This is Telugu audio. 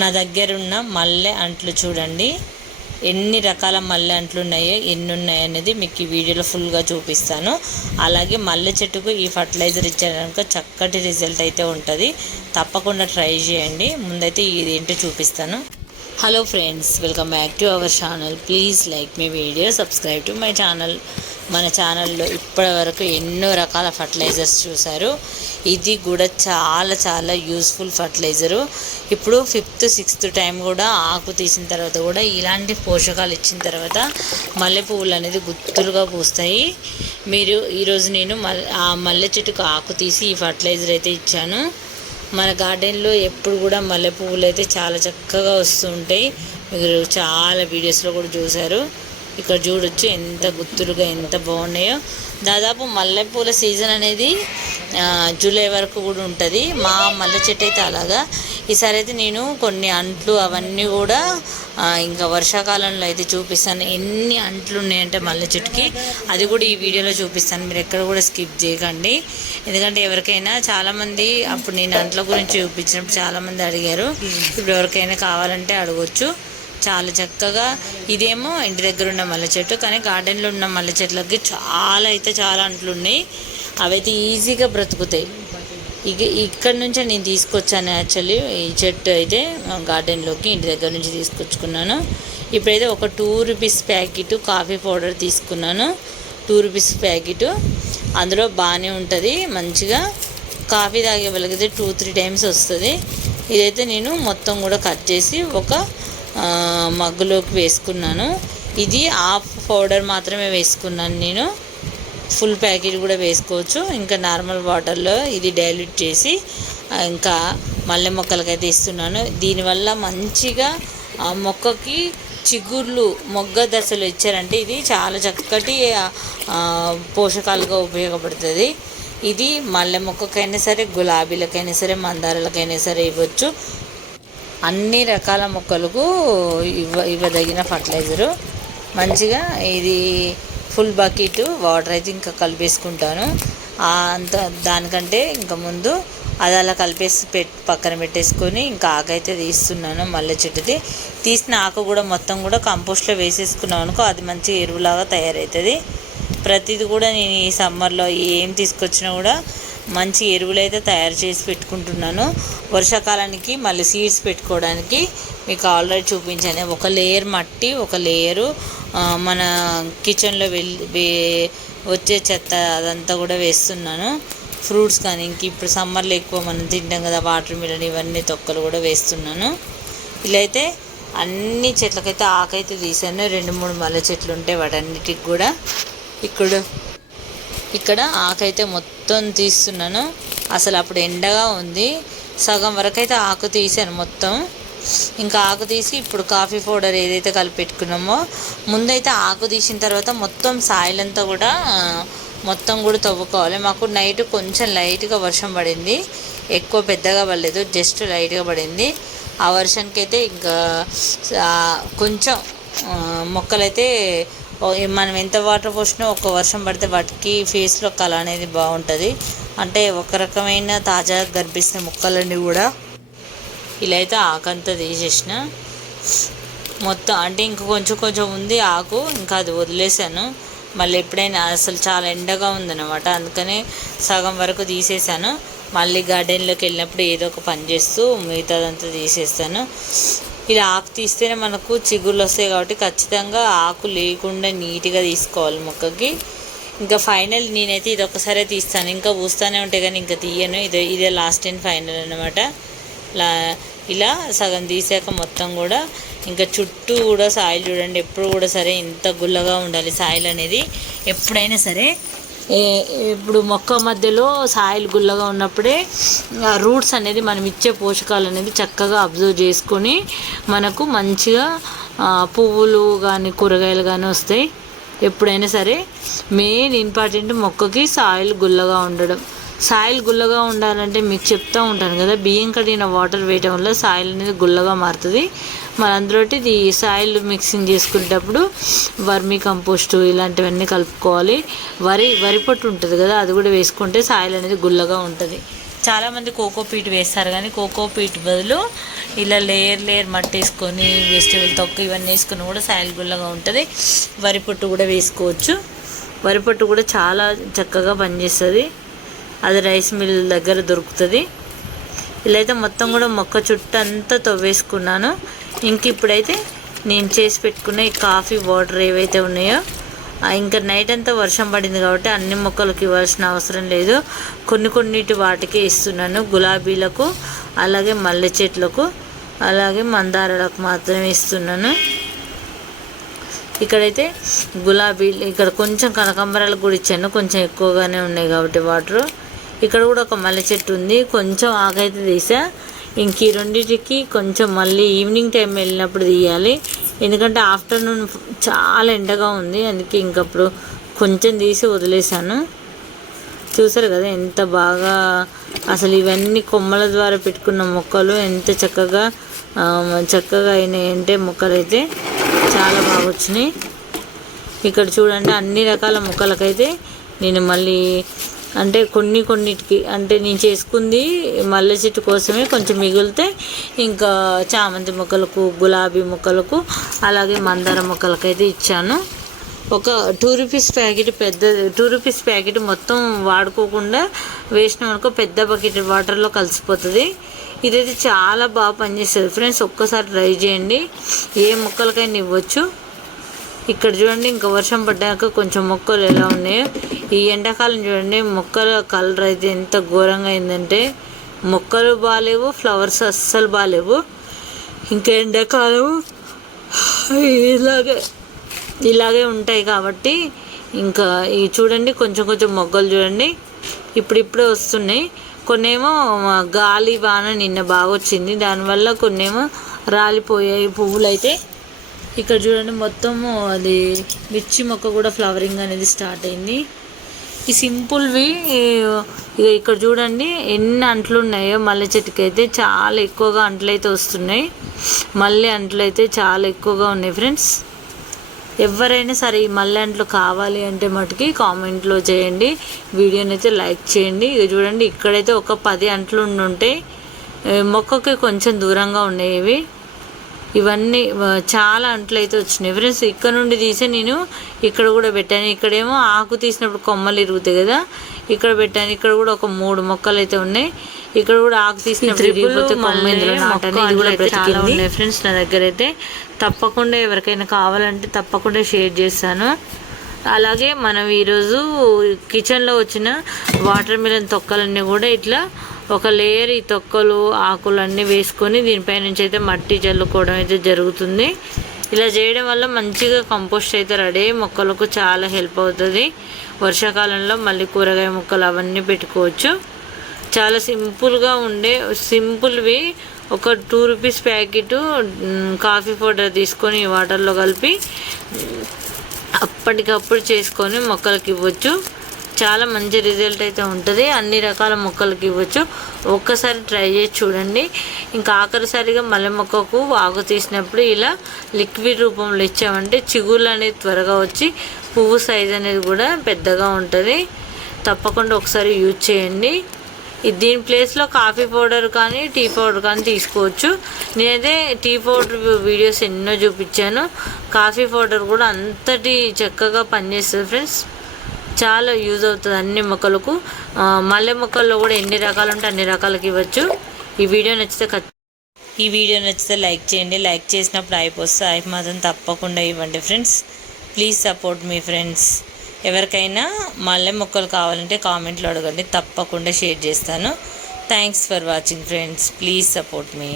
నా దగ్గర ఉన్న మల్లె అంట్లు చూడండి, ఎన్ని రకాల మల్లె అంట్లు ఉన్నాయో, ఎన్ని ఉన్నాయో అనేది మీకు ఈ వీడియోలో ఫుల్గా చూపిస్తాను. అలాగే మల్లె చెట్టుకు ఈ ఫర్టిలైజర్ ఇచ్చారనుకో చక్కటి రిజల్ట్ అయితే ఉంటుంది. తప్పకుండా ట్రై చేయండి. ముందైతే ఇది ఏంటో చూపిస్తాను. Hello friends, welcome back to our channel. Please like my video, subscribe to my channel. మన ఛానల్లో ఇప్పటి వరకు ఎన్నో రకాల ఫర్టిలైజర్స్ చూశారు. ఇది కూడా చాలా చాలా యూస్ఫుల్ ఫర్టిలైజరు. ఇప్పుడు 5th 6th టైం కూడా ఆకు తీసిన తర్వాత కూడా ఇలాంటి పోషకాలు ఇచ్చిన తర్వాత మల్లె పువ్వులు అనేది గుత్తులుగా పూస్తాయి. మీరు ఈరోజు నేను ఆ మల్లె చెట్టుకు ఆకు తీసి ఈ ఫర్టిలైజర్ అయితే ఇచ్చాను. మన గార్డెన్లో ఎప్పుడు కూడా మల్లె పువ్వులు అయితే చాలా చక్కగా వస్తూ ఉంటాయి. మీరు చాలా వీడియోస్లో కూడా చూశారు. ఇక్కడ చూడొచ్చు ఎంత గుత్తులుగా ఎంత బాగున్నాయో. దాదాపు మల్లెపూల సీజన్ అనేది జూలై వరకు కూడా ఉంటుంది. మా మల్లె చెట్టు అయితే అలాగా. ఈసారి అయితే నేను కొన్ని అంట్లు అవన్నీ కూడా ఇంకా వర్షాకాలంలో అయితే చూపిస్తాను. ఎన్ని అంట్లు ఉన్నాయంటే మల్లె చెట్టుకి, అది కూడా ఈ వీడియోలో చూపిస్తాను. మీరు ఎక్కడ కూడా స్కిప్ చేయకండి. ఎందుకంటే ఎవరికైనా చాలామంది అప్పుడు నేను అంట్ల గురించి చూపించినప్పుడు చాలామంది అడిగారు. ఇప్పుడు ఎవరికైనా కావాలంటే అడగొచ్చు. చాలా చక్కగా ఇదేమో ఇంటి దగ్గర ఉన్న మల్లె చెట్టు, కానీ గార్డెన్లో ఉన్న మల్లె చెట్లకి చాలా అంట్లు ఉన్నాయి. అవైతే ఈజీగా బ్రతుకుతాయి. ఇక్కడ నుంచే నేను తీసుకొచ్చాను. యాక్చువల్లీ ఈ చెట్టు అయితే గార్డెన్లోకి ఇంటి దగ్గర నుంచి తీసుకొచ్చుకున్నాను. ఇప్పుడైతే ఒక 2 రూపీస్ ప్యాకెట్ కాఫీ పౌడర్ తీసుకున్నాను. 2 రూపీస్ ప్యాకెట్, అందులో బాగానే ఉంటుంది. మంచిగా కాఫీ తాగే వాళ్ళకైతే 2-3 టైమ్స్ వస్తుంది. ఇదైతే నేను మొత్తం కూడా కట్ చేసి ఒక మగ్గులోకి వేసుకున్నాను. ఇది హాఫ్ పౌడర్ మాత్రమే వేసుకున్నాను నేను. ఫుల్ ప్యాకెట్ కూడా వేసుకోవచ్చు. ఇంకా నార్మల్ వాటర్లో ఇది డైల్యూట్ చేసి ఇంకా మల్లె మొక్కలకైతే ఇస్తున్నాను. దీనివల్ల మంచిగా ఆ మొక్కకి చిగుర్లు మొగ్గ దశలు ఇచ్చారంటే ఇది చాలా చక్కటి పోషకాలుగా ఉపయోగపడుతుంది. ఇది మల్లె మొక్కకైనా సరే, గులాబీలకైనా సరే, మందారాలకైనా సరే ఇవ్వచ్చు. అన్ని రకాల మొక్కలకు ఇవ్వదగిన ఫర్టిలైజరు. మంచిగా ఇది ఫుల్ బకెట్ వాటర్ అయితే ఇంకా కలిపేసుకుంటాను. అంత దానికంటే ఇంకా ముందు అది అలా కలిపేసి పక్కన పెట్టేసుకొని ఇంకా ఆకైతే తీస్తున్నాను. మల్లె చెట్టుది తీసిన ఆకు కూడా మొత్తం కూడా కంపోస్ట్లో వేసేసుకున్నాం అనుకో అది మంచి ఎరువులాగా తయారవుతుంది. ప్రతిది కూడా నేను ఈ సమ్మర్లో ఏం తీసుకొచ్చినా కూడా మంచి ఎరువులు అయితే తయారు చేసి పెట్టుకుంటున్నాను. వర్షాకాలానికి మళ్ళీ సీడ్స్ పెట్టుకోవడానికి మీకు ఆల్రెడీ చూపించాను. ఒక లేయర్ మట్టి, ఒక లేయరు మన కిచెన్లో వచ్చే చెత్త అదంతా కూడా వేస్తున్నాను. ఫ్రూట్స్ కానీ ఇంక ఇప్పుడు సమ్మర్లో ఎక్కువ మనం తింటాం కదా, వాటర్ మిలన్ ఇవన్నీ తొక్కలు కూడా వేస్తున్నాను. ఇలా అయితే అన్ని చెట్లకైతే ఆకైతే తీసాను. 2-3 మల్లె చెట్లు ఉంటాయి, వాటన్నిటికి కూడా ఇక్కడ ఆకైతే మొత్తం తీస్తున్నాను. అసలు అప్పుడు ఎండగా ఉంది. సగం వరకు అయితే ఆకు తీసాను మొత్తం. ఇంకా ఆకు తీసి ఇప్పుడు కాఫీ పౌడర్ ఏదైతే కలిపి పెట్టుకున్నామో ముందైతే ఆకు తీసిన తర్వాత మొత్తం సాయిల్ అంతా కూడా మొత్తం కూడా తవ్వుకోవాలి. మాకు నైట్ కొంచెం లైట్గా వర్షం పడింది, ఎక్కువ పెద్దగా పడలేదు, జస్ట్ లైట్గా పడింది. ఆ వర్షానికి అయితే ఇంకా కొంచెం మొక్కలైతే మనం ఎంత వాటర్ పోసినా ఒక వర్షం పడితే వాటికి ఫేస్లో కళ అనేది బాగుంటుంది. అంటే ఒక రకమైన తాజాగా కనిపిస్తున్న మొక్కలన్నీ కూడా ఇలా అయితే ఆకంతా తీసేసిన మొత్తం. అంటే ఇంక కొంచెం ఉంది ఆకు, ఇంకా అది వదిలేసాను. మళ్ళీ ఎప్పుడైనా అసలు చాలా ఎండగా ఉందన్నమాట, అందుకనే సగం వరకు తీసేసాను. మళ్ళీ గార్డెన్లోకి వెళ్ళినప్పుడు ఏదో ఒక పని చేస్తూ మిగతాదంతా తీసేస్తాను. ఇలా ఆకు తీస్తేనే మనకు చిగుళ్ళు వస్తాయి కాబట్టి ఖచ్చితంగా ఆకు లేకుండా నీట్గా తీసుకోవాలి మొక్కకి. ఇంకా ఫైనల్ నేనైతే ఇది ఒకసారి తీస్తాను, ఇంకా పూస్తూనే ఉంటాయి కానీ ఇంకా తీయను. ఇదే లాస్ట్ అండ్ ఫైనల్ అనమాట. ఇలా సగం తీసాక మొత్తం కూడా ఇంకా చుట్టూ కూడా సాయిల్ చూడండి. ఎప్పుడు కూడా సరే ఇంత గుల్లగా ఉండాలి సాయిల్ అనేది ఎప్పుడైనా సరే. ఇప్పుడు మొక్క మధ్యలో సాయిల్ గుల్లగా ఉన్నప్పుడే రూట్స్ అనేది మనం ఇచ్చే పోషకాలు అనేది చక్కగా అబ్జర్వ్ చేసుకొని మనకు మంచిగా పువ్వులు కానీ కూరగాయలు కానీ వస్తాయి. ఎప్పుడైనా సరే మెయిన్ ఇంపార్టెంట్ మొక్కకి సాయిల్ గుల్లగా ఉండడం. సాయిల్ గుల్లగా ఉండాలంటే మీకు చెప్తూ ఉంటాను కదా, బియ్యం కడిగిన వాటర్ వేయటం వల్ల సాయిల్ అనేది గుల్లగా మారుతుంది. మరి అందులోటి ఈ సాయిల్ మిక్సింగ్ చేసుకునేటప్పుడు వర్మీ కంపోస్ట్ ఇలాంటివన్నీ కలుపుకోవాలి. వరి పొట్టు ఉంటుంది కదా, అది కూడా వేసుకుంటే సాయిల్ అనేది గుల్లగా ఉంటుంది. చాలామంది కోకోపీట్ వేస్తారు, కానీ కోకోపీట్ బదులు ఇలా లేయర్ మట్టి వేసుకొని వెజిటేబుల్ తొక్క ఇవన్నీ వేసుకొని కూడా సాయిల్ గుల్లగా ఉంటుంది. వరి పొట్టు కూడా వేసుకోవచ్చు. వరి పొట్టు కూడా చాలా చక్కగా పనిచేస్తుంది. అది రైస్ మిల్ దగ్గర దొరుకుతుంది. ఇలా అయితే మొత్తం కూడా మొక్క చుట్టూ అంతా తవ్వేసుకున్నాను. ఇంక ఇప్పుడైతే నేను చేసి పెట్టుకున్న ఈ కాఫీ వాటర్ ఏవైతే ఉన్నాయో, ఇంకా నైట్ అంతా వర్షం పడింది కాబట్టి అన్ని మొక్కలకు ఇవ్వాల్సిన అవసరం లేదు. కొన్నిటి వాటికే ఇస్తున్నాను. గులాబీలకు, అలాగే మల్లె చెట్లకు, అలాగే మందారాలకు మాత్రమే ఇస్తున్నాను. ఇక్కడైతే గులాబీలు, ఇక్కడ కొంచెం కనకాంబరాలకు కూడా ఇచ్చాను. కొంచెం ఎక్కువగానే ఉన్నాయి కాబట్టి వాటరు. ఇక్కడ కూడా ఒక మల్లె చెట్టు ఉంది, కొంచెం ఆకైతే తీసా. ఇంక ఈ రెండింటికి కొంచెం మళ్ళీ ఈవినింగ్ టైం వెళ్ళినప్పుడు తీయాలి, ఎందుకంటే ఆఫ్టర్నూన్ చాలా ఎండగా ఉంది. అందుకే ఇంకప్పుడు కొంచెం తీసి వదిలేశాను. చూసారు కదా ఎంత బాగా, అసలు ఇవన్నీ కొమ్మల ద్వారా పెట్టుకున్న మొక్కలు ఎంత చక్కగా అయినాయి అంటే మొక్కలు అయితే చాలా బాగా వచ్చినాయి. ఇక్కడ చూడండి అన్ని రకాల మొక్కలకైతే నేను మళ్ళీ అంటే కొన్నిటికి అంటే నేను చేసుకుంది మల్లె చెట్టు కోసమే, కొంచెం మిగిలితే ఇంకా చామంతి మొక్కలకు, గులాబీ మొక్కలకు, అలాగే మందార మొక్కలకైతే ఇచ్చాను. ఒక 2 రూపీస్ ప్యాకెట్, పెద్ద 2 రూపీస్ ప్యాకెట్ మొత్తం వాడుకోకుండా వేసినాం అనుకో పెద్ద బకెట్ వాటర్లో కలిసిపోతుంది. ఇదైతే చాలా బాగా పనిచేస్తుంది ఫ్రెండ్స్. ఒక్కసారి ట్రై చేయండి, ఏ మొక్కలకైనా ఇవ్వచ్చు. ఇక్కడ చూడండి ఇంకా వర్షం పడ్డాక కొంచెం మొక్కలు ఎలా ఉన్నాయో. ఈ ఎండాకాలం చూడండి మొక్కల కలర్ అయితే ఎంత ఘోరంగా అయిందంటే, మొక్కలు బాగాలేవు, ఫ్లవర్స్ అస్సలు బాగాలేవు. ఇంకా ఎండాకాలం ఇలాగే ఉంటాయి కాబట్టి ఇంకా ఈ చూడండి కొంచెం మొగ్గలు చూడండి ఇప్పుడిప్పుడే వస్తున్నాయి. కొన్నేమో గాలి వాన నిన్న బాగా వచ్చింది, దానివల్ల కొన్నేమో రాలిపోయాయి పువ్వులు అయితే. ఇక్కడ చూడండి మొత్తము అది మిర్చి మొక్క కూడా ఫ్లవరింగ్ అనేది స్టార్ట్ అయింది. ఈ సింపుల్వి ఇక ఇక్కడ చూడండి ఎన్ని అంట్లు ఉన్నాయో. మల్లె చెట్టుకి అయితే చాలా ఎక్కువగా అంట్లు అయితే వస్తున్నాయి. మల్లె అంట్లు అయితే చాలా ఎక్కువగా ఉన్నాయి ఫ్రెండ్స్. ఎవరైనా సరే ఈ మల్లె అంట్లు కావాలి అంటే మటుకి కామెంట్లో చేయండి, వీడియోని అయితే లైక్ చేయండి. ఇక చూడండి ఇక్కడైతే ఒక 10 అంట్లు ఉండుంటాయి. మొక్కకి కొంచెం దూరంగా ఉన్నాయి ఇవి. ఇవన్నీ చాలా అంట్లు అయితే వచ్చినాయి ఫ్రెండ్స్. ఇక్కడ నుండి తీసి నేను ఇక్కడ కూడా పెట్టాను. ఇక్కడేమో ఆకు తీసినప్పుడు కొమ్మలు ఇరుగుతాయి కదా, ఇక్కడ పెట్టాను. ఇక్కడ కూడా ఒక 3 మొక్కలు అయితే ఉన్నాయి. ఇక్కడ కూడా ఆకు తీసినప్పుడు ఇరిగిపోతే కొమ్మ ఇందులో నాటాను. ఇది కూడా బ్రతికింది ఫ్రెండ్స్. నా దగ్గర అయితే తప్పకుండా ఎవరికైనా కావాలంటే తప్పకుండా షేర్ చేస్తాను. అలాగే మనం ఈరోజు కిచెన్లో వచ్చిన వాటర్ మిలన్ తొక్కలన్నీ కూడా ఇట్లా ఒక లేయర్ ఈ తొక్కలు ఆకులు అన్నీ వేసుకొని దీనిపై నుంచి అయితే మట్టి చల్లుకోవడం అయితే జరుగుతుంది. ఇలా చేయడం వల్ల మంచిగా కంపోస్ట్ అయితే రెడీ అయ్యి మొక్కలకు చాలా హెల్ప్ అవుతుంది. వర్షాకాలంలో మళ్ళీ కూరగాయ మొక్కలు అవన్నీ పెట్టుకోవచ్చు. చాలా సింపుల్గా ఉండే సింపుల్వి. ఒక 2 రూపీస్ ప్యాకెట్ కాఫీ పౌడర్ తీసుకొని వాటర్లో కలిపి అప్పటికప్పుడు చేసుకొని మొక్కలకి ఇవ్వచ్చు. చాలా మంచి రిజల్ట్ అయితే ఉంటుంది. అన్ని రకాల మొక్కలకి ఇవ్వచ్చు. ఒక్కసారి ట్రై చేసి చూడండి. ఇంకా ఆఖరిసారిగా మల్లె మొక్కకు ఆకు తీసినప్పుడు ఇలా లిక్విడ్ రూపంలో ఇచ్చామంటే చిగుళ్ళు అనేది త్వరగా వచ్చి పువ్వు సైజ్ అనేది కూడా పెద్దగా ఉంటుంది. తప్పకుండా ఒకసారి యూజ్ చేయండి. దీని ప్లేస్లో కాఫీ పౌడర్ కానీ టీ పౌడర్ కానీ తీసుకోవచ్చు. నేనైతే టీ పౌడర్ వీడియోస్ ఎన్నో చూపించాను. కాఫీ పౌడర్ కూడా అంతటి చక్కగా పనిచేస్తుంది ఫ్రెండ్స్. చాలా యూజ్ అవుతుంది అన్ని మొక్కలకు. మల్లె మొక్కల్లో కూడా ఎన్ని రకాలు ఉంటే అన్ని రకాలకి ఇవ్వచ్చు. ఈ వీడియో నచ్చితే లైక్ చేయండి. లైక్ చేసినప్పుడు అయిపోతే అయిపో మాత్రం తప్పకుండా ఇవ్వండి friends. Please support me friends. ఎవరికైనా మల్లె మొక్కలు కావాలంటే కామెంట్లో అడగండి, తప్పకుండా షేర్ చేస్తాను. Thanks for watching friends. Please support me.